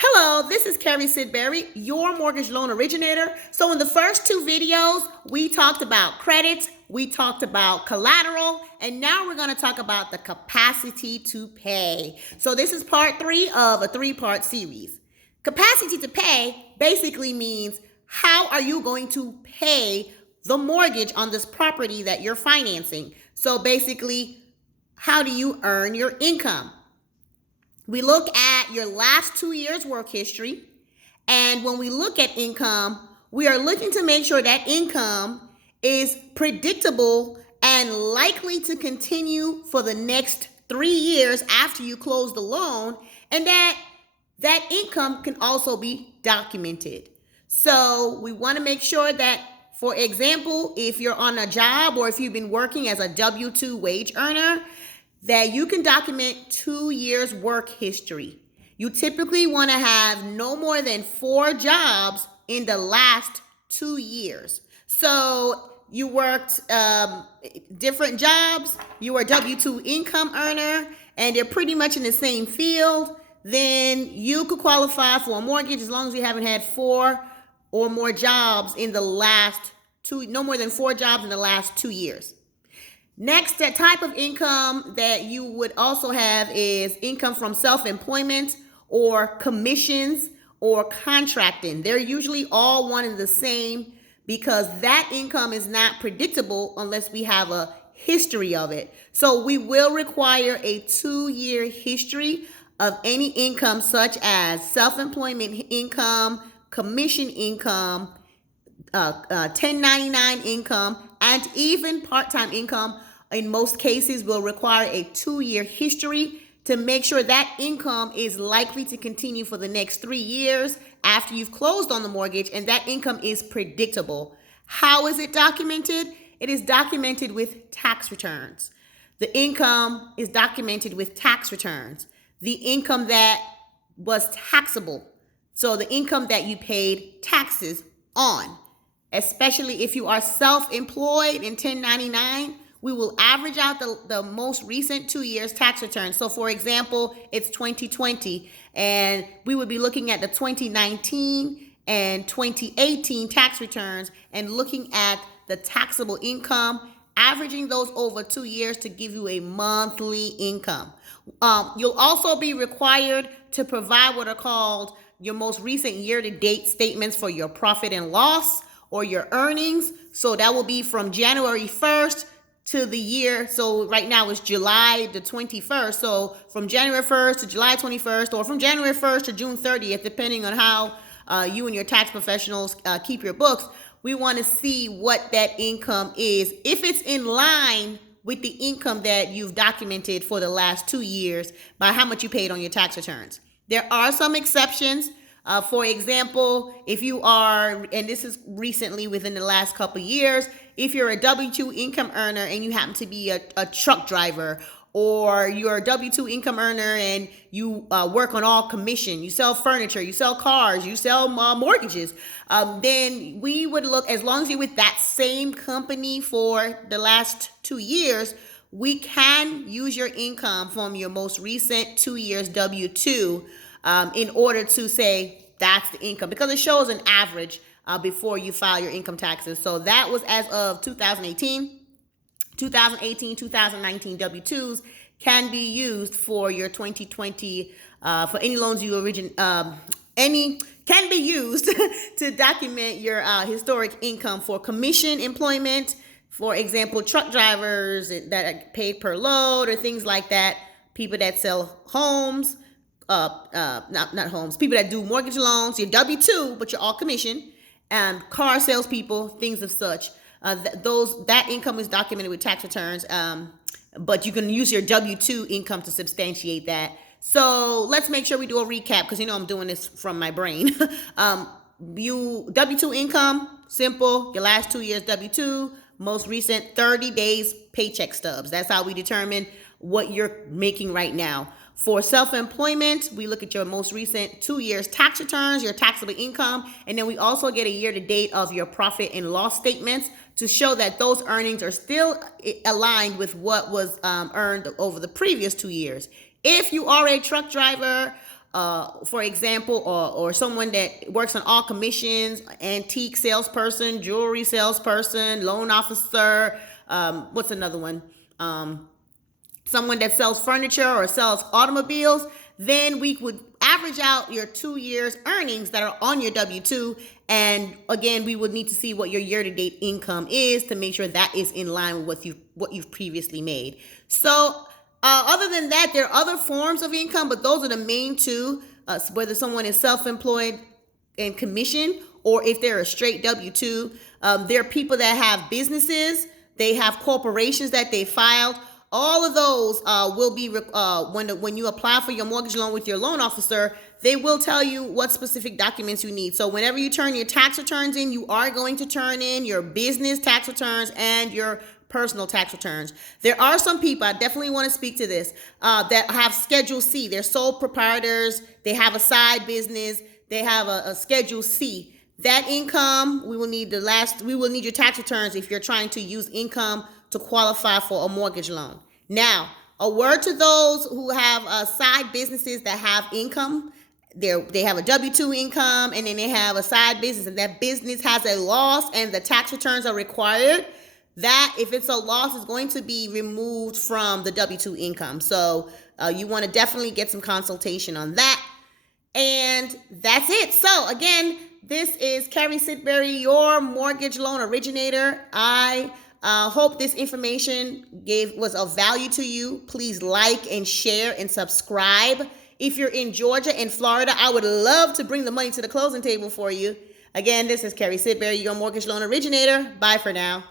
Hello, this is Carrie Sidbury, your mortgage loan originator. So in the first two videos, we talked about credit, we talked about collateral, and now we're going to talk about the capacity to pay. So this is part 3 of a 3-part series. Capacity to pay basically means how are you going to pay the mortgage on this property that you're financing. So basically, how do you earn your income? We look at your last 2 years' work history. And when we look at income, we are looking to make sure that income is predictable and likely to continue for the next 3 years after you close the loan, and that income can also be documented. So we want to make sure that, for example, if you're on a job or if you've been working as a W-2 wage earner, that you can document 2 years work history. You typically want to have no more than 4 jobs in the last 2 years. So you worked different jobs, you were a W-2 income earner, and they're pretty much in the same field, then you could qualify for a mortgage as long as you haven't had 4 or more jobs in the last 2, no more than 4 jobs in the last 2 years. Next, that type of income that you would also have is income from self-employment or commissions or contracting. They're usually all one and the same because that income is not predictable unless we have a history of it. So we will require a 2-year history of any income such as self-employment income, commission income, 1099 income, and even part-time income. In most cases, will require a 2-year history to make sure that income is likely to continue for the next 3 years after you've closed on the mortgage, and that income is predictable. How is it documented? It is documented with tax returns. The income is documented with tax returns. The income that was taxable, so the income that you paid taxes on, especially if you are self-employed in 1099, we will average out the most recent 2 years tax return. So for example, it's 2020, and we would be looking at the 2019 and 2018 tax returns and looking at the taxable income, averaging those over 2 years to give you a monthly income. You'll also be required to provide what are called your most recent year-to-date statements for your profit and loss or your earnings. So that will be from January 1st to the year. So right now it's July the 21st. So from January 1st to July 21st, or from January 1st to June 30th, depending on how you and your tax professionals keep your books, we want to see what that income is. If it's in line with the income that you've documented for the last 2 years by how much you paid on your tax returns. There are some exceptions. For example, if you are, and this is recently within the last couple of years, if you're a W-2 income earner and you happen to be a truck driver, or you're a W-2 income earner and you work on all commission, you sell furniture, you sell cars, you sell mortgages, then we would look, as long as you're with that same company for the last 2 years, we can use your income from your most recent 2 years W-2 in order to say that's the income, because it shows an average before you file your income taxes. So that was as of 2018. 2019 W-2s can be used for your 2020, for any loans you can be used to document your historic income for commission employment. For example, truck drivers that are paid per load or things like that, people that sell homes, not homes, people that do mortgage loans, your W-2, but you're all commission, and car salespeople, things of such. That income is documented with tax returns, but you can use your W-2 income to substantiate that. So let's make sure we do a recap, because I'm doing this from my brain. W-2 income, simple, your last 2 years W-2, most recent 30 days paycheck stubs. That's how we determine what you're making right now. For self-employment, we look at your most recent 2 years tax returns, your taxable income, and then we also get a year-to-date of your profit and loss statements to show that those earnings are still aligned with what was earned over the previous 2 years. If you are a truck driver for example, or someone that works on all commissions, antique salesperson, jewelry salesperson, loan officer. What's another one? Someone that sells furniture or sells automobiles, then we would average out your 2 years earnings that are on your W-2. And again, we would need to see what your year-to-date income is to make sure that is in line with what you've previously made. So other than that, there are other forms of income, but those are the main two, whether someone is self-employed and commission or if they're a straight W-2. There are people that have businesses, they have corporations that they filed. All of those will be when you apply for your mortgage loan with your loan officer, they will tell you what specific documents you need. So whenever you turn your tax returns in, you are going to turn in your business tax returns and your personal tax returns. There are some people, I definitely want to speak to this, that have Schedule C. They're sole proprietors. They have a side business. They have a Schedule C. That income, we will need your tax returns if you're trying to use income to qualify for a mortgage loan. Now, a word to those who have side businesses that have income. They have a W-2 income and then they have a side business, and that business has a loss and the tax returns are required. That, if it's a loss, is going to be removed from the W-2 income. So you want to definitely get some consultation on that. And that's it. So again, this is Carrie Sidbury, your mortgage loan originator. I hope this information was of value to you. Please like and share and subscribe. If you're in Georgia and Florida, I would love to bring the money to the closing table for you. Again, this is Carrie Sidbury, your mortgage loan originator. Bye for now.